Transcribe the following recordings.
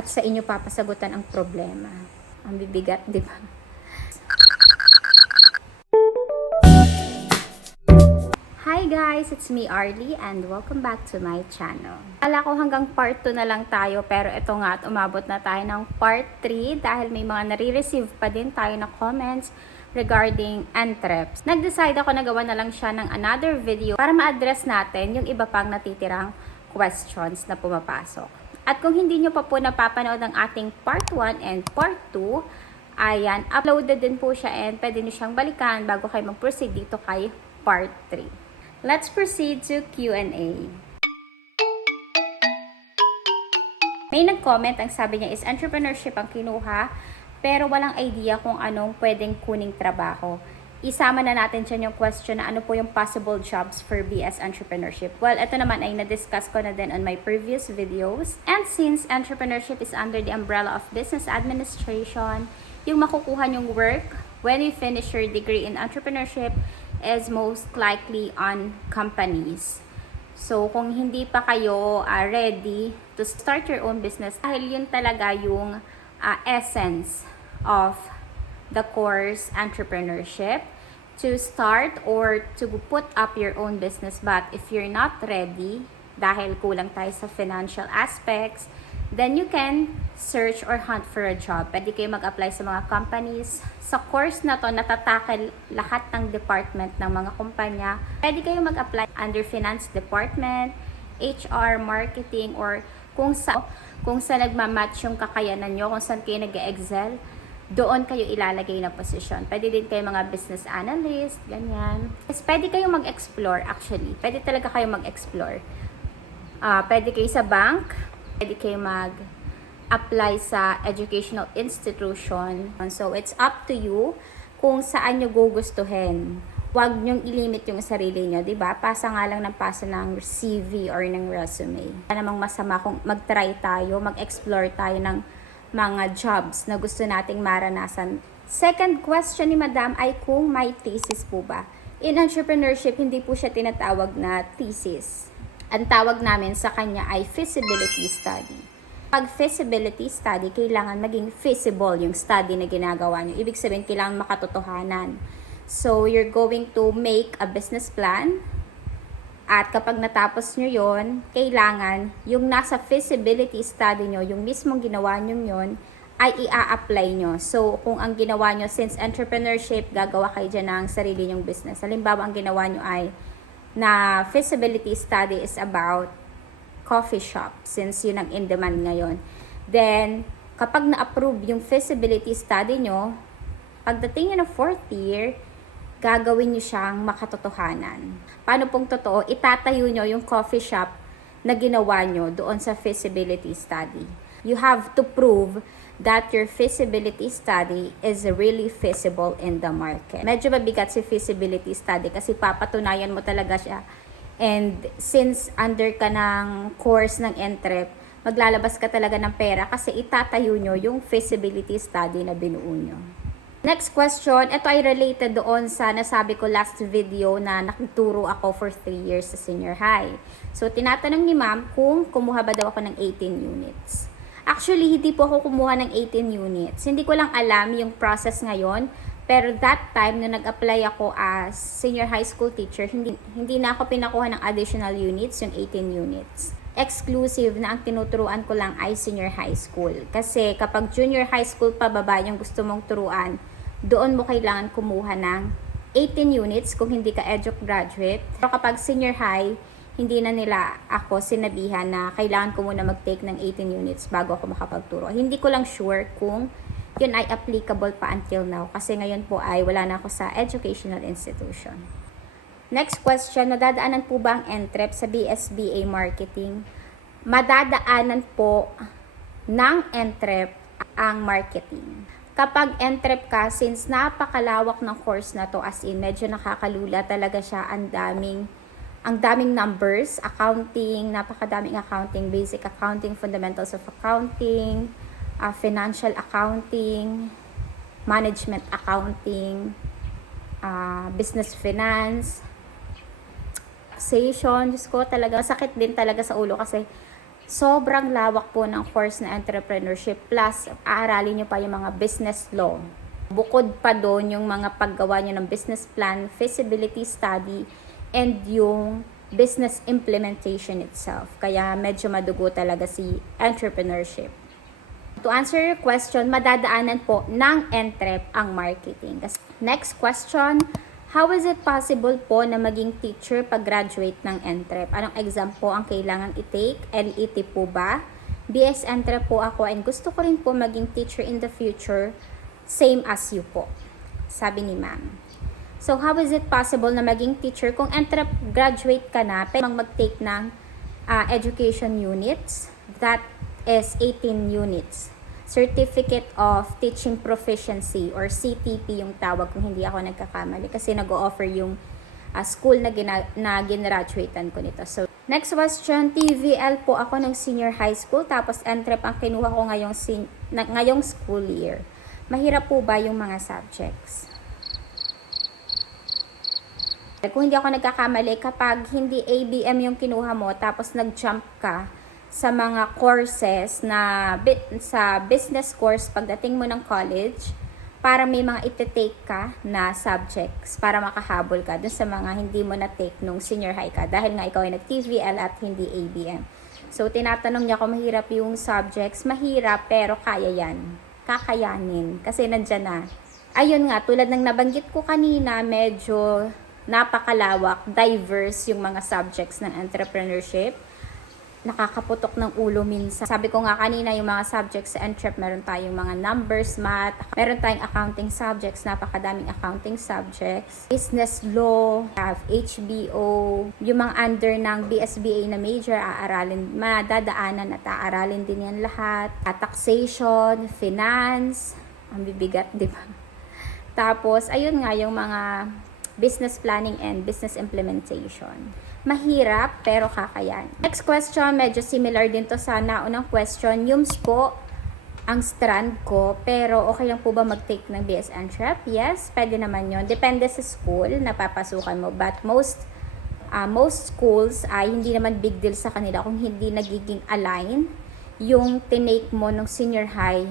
at sa inyo papasagutan ang problema. Ang bibigat, di ba? Hi guys! It's me Arlie and welcome back to my channel. Akala ko hanggang part 2 na lang tayo pero ito nga at umabot na tayo ng part 3 dahil may mga nare-receive pa din tayo na comments regarding entreps. Nag-decide ako na gawa na lang siya ng another video para ma-address natin yung iba pang natitirang questions na pumapasok. At kung hindi nyo pa po napapanood ang ating part 1 and part 2, ayan, uploaded din po siya and pwede nyo siyang balikan bago kayo mag-proceed dito kay part 3. Let's proceed to Q&A. May nag-comment, ang sabi niya is entrepreneurship ang kinuha pero walang idea kung anong pwedeng kuning trabaho. Isama na natin dyan yung question na ano po yung possible jobs for BS Entrepreneurship. Well, ito naman ay na-discuss ko na din on my previous videos. And since entrepreneurship is under the umbrella of business administration, yung makukuha nyong work when you finish your degree in entrepreneurship is most likely on companies. So, kung hindi pa kayo ready to start your own business, dahil yun talaga yung essence of the course entrepreneurship, to start or to put up your own business. But if you're not ready, dahil kulang tayo sa financial aspects, then you can search or hunt for a job. Pwede kayo mag-apply sa mga companies. Sa course na to, natatakil lahat ng department ng mga kumpanya. Pwede kayo mag-apply under finance department, HR, marketing, or kung sa nagmamatch yung kakayanan nyo, kung saan kayo nag-excel, doon kayo ilalagay na posisyon. Pwede din kayo mga business analyst, ganyan. Yes, pwede kayo mag-explore actually. Pwede talaga kayo mag-explore. Pwede kayo sa bank, pwede kayo mag-apply sa educational institution. So, it's up to you kung saan nyo gugustuhin. Huwag nyong ilimit yung sarili nyo, di ba? Pasa nga lang ng pasa ng CV or ng resume. Wala namang masama kung mag-try tayo, mag-explore tayo ng mga jobs na gusto nating maranasan. Second question ni Madam ay kung may thesis po ba. In entrepreneurship, hindi po siya tinatawag na thesis. Ang tawag namin sa kanya ay feasibility study. Pag feasibility study, kailangan maging feasible yung study na ginagawa nyo. Ibig sabihin, kailangan makatotohanan. So, you're going to make a business plan. At kapag natapos nyo yon, kailangan yung nasa feasibility study nyo, yung mismong ginawa nyo yon, ay i-apply nyo. So, kung ang ginawa nyo, since entrepreneurship, gagawa kayo dyan ng sarili nyong business. Halimbawa, ang ginawa nyo ay na feasibility study is about coffee shop, since yun ang in-demand ngayon. Then, kapag na-approve yung feasibility study nyo, pagdating nyo ng 4th year, gagawin nyo siyang makatotohanan. Paano pong totoo? Itatayo nyo yung coffee shop na ginawa nyo doon sa feasibility study. You have to prove that your feasibility study is really feasible in the market. Medyo mabigat si feasibility study kasi papatunayan mo talaga siya. And since under ka ng course ng entrep, maglalabas ka talaga ng pera kasi itatayo nyo yung feasibility study na binuo nyo. Next question, ito ay related doon sa nasabi ko last video na nakituro ako for 3 years sa senior high. So, tinatanong ni ma'am kung kumuha ba daw ako ng 18 units. Actually, hindi po ako kumuha ng 18 units. Hindi ko lang alam yung process ngayon. Pero that time, na nag-apply ako as senior high school teacher, hindi na ako pinakuha ng additional units, yung 18 units. Exclusive na ang tinuturuan ko lang ay senior high school. Kasi kapag junior high school pa baba yung gusto mong turuan, doon mo kailangan kumuha ng 18 units kung hindi ka edu graduate. Pero kapag senior high, hindi na nila ako sinabihan na kailangan ko muna mag-take ng 18 units bago ako makapagturo. Hindi ko lang sure kung yun ay applicable pa until now. Kasi ngayon po ay wala na ako sa educational institution. Next question, nadadaanan po ba ang entrep sa BSBA marketing? Madadaanan po ng entrep ang marketing. Kapag entrep ka, since napakalawak ng course na to, as in, medyo nakakalula talaga siya, ang daming numbers, accounting, napakadaming accounting, basic accounting, fundamentals of accounting, financial accounting, management accounting, business finance, taxation. Diyos ko, talaga sakit din talaga sa ulo kasi Sobrang lawak po ng course na entrepreneurship, plus aaralin nyo pa yung mga business law. Bukod pa doon yung mga paggawa nyo ng business plan, feasibility study, and yung business implementation itself. Kaya medyo madugo talaga si entrepreneurship. To answer your question, madadaanan po ng entrep ang marketing. Next question, how is it possible po na maging teacher pag graduate ng entrep? Anong exam po ang kailangan i-take? LET po ba? BS entrep po ako and gusto ko rin po maging teacher in the future, same as you po, sabi ni ma'am. So, how is it possible na maging teacher kung entrep graduate ka na, pwede mag-take ng education units, that is 18 units. Certificate of Teaching Proficiency or CTP yung tawag kung hindi ako nagkakamali kasi nag-o-offer yung school na ginagraduatean ko nito. So, next question, TVL po ako ng senior high school tapos entrep ang kinuha ko ngayong school year. Mahirap po ba yung mga subjects? Kung hindi ako nagkakamali, kapag hindi ABM yung kinuha mo, tapos nag-jump ka sa mga courses na sa business course pagdating mo ng college, para may mga iti-take ka na subjects para makahabol ka dun sa mga hindi mo na-take nung senior high ka dahil nga ikaw ay nag-TVL at hindi ABM. So, tinatanong niya kung mahirap yung subjects. Mahirap, pero kaya yan. Kakayanin. Kasi nandyan na. Ayun nga, tulad ng nabanggit ko kanina, medyo napakalawak, diverse yung mga subjects ng entrepreneurship. Nakakaputok ng ulo minsan. Sabi ko nga kanina, yung mga subjects sa entrep, meron tayong mga numbers, math, meron tayong accounting subjects, napakadaming accounting subjects, business law, HBO, yung mga under ng BSBA na major, madadaanan at aaralin din yan lahat. Taxation, finance, ang bibigat, di ba? Tapos, ayun nga, yung mga business planning and business implementation. Mahirap, pero kakayan. Next question, medyo similar din to sa naunang question. YUMS po ang strand ko, pero okay lang po ba mag-take ng BS Entrep? Yes, pwede naman yon. Depende sa school na papasukan mo. But most schools ay hindi naman big deal sa kanila kung hindi nagiging align yung tinake mo ng senior high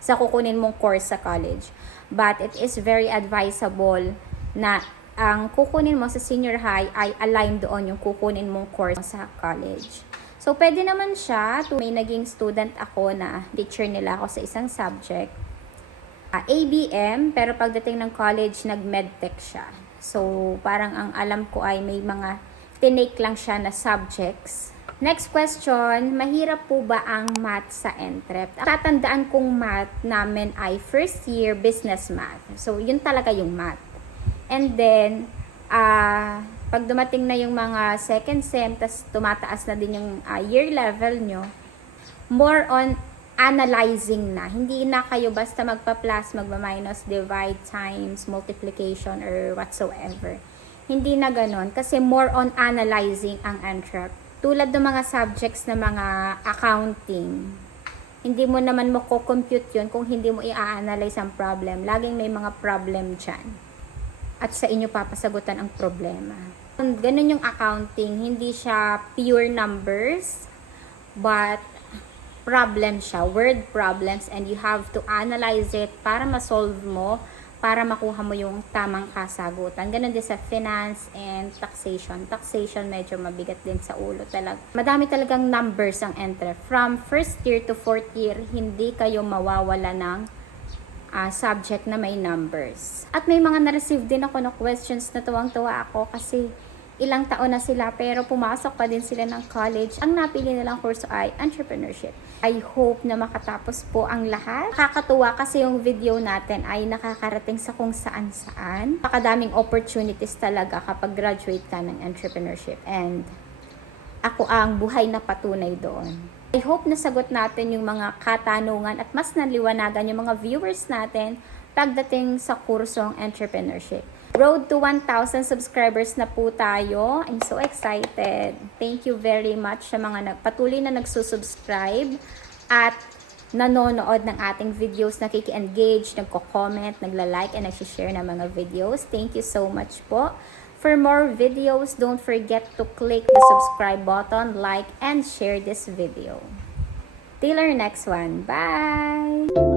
sa kukunin mong course sa college. But it is very advisable na ang kukunin mo sa senior high ay align doon yung kukunin mong course sa college. So, pwede naman siya. May naging student ako na teacher nila ako sa isang subject. ABM, pero pagdating ng college, nag-medtech siya. So, parang ang alam ko ay may mga tinake lang siya na subjects. Next question, mahirap po ba ang math sa entrep? Tatandaan kong math namin ay first year business math. So, yun talaga yung math. And then, pag dumating na yung mga second sem, tas tumataas na din yung year level nyo, more on analyzing na. Hindi na kayo basta magpa-plus, magma-minus, divide, times, multiplication, or whatsoever. Hindi na ganon. Kasi more on analyzing ang entrep. Tulad ng mga subjects na mga accounting, hindi mo naman mako-compute yun kung hindi mo i-analyze ang problem. Laging may mga problem dyan. At sa inyo papasagutan ang problema. Ganun yung accounting, hindi siya pure numbers, but problem siya, word problems, and you have to analyze it para ma-solve mo, para makuha mo yung tamang kasagutan. Ganun din sa finance and taxation. Taxation medyo mabigat din sa ulo talaga. Madami talagang numbers ang entrep. From first year to fourth year, hindi kayo mawawala ng subject na may numbers. At may mga na-receive din ako na questions na tuwang-tuwa ako kasi ilang taon na sila pero pumasok pa din sila ng college. Ang napili nilang course ay entrepreneurship. I hope na makatapos po ang lahat. Nakakatuwa kasi yung video natin ay nakakarating sa kung saan-saan. Napakadaming opportunities talaga kapag graduate ka ng entrepreneurship. And ako ang buhay na patunay doon. I hope nasagot natin yung mga katanungan at mas naliwanagan yung mga viewers natin pagdating sa kursong entrepreneurship. Road to 1,000 subscribers na po tayo. I'm so excited. Thank you very much sa mga patuloy na nagsusubscribe at nanonood ng ating videos, nakiki-engage, nagko-comment, nagla-like, and nag-share ng mga videos. Thank you so much po For more videos, don't forget to click the subscribe button, like, and share this video. Till our next one. Bye!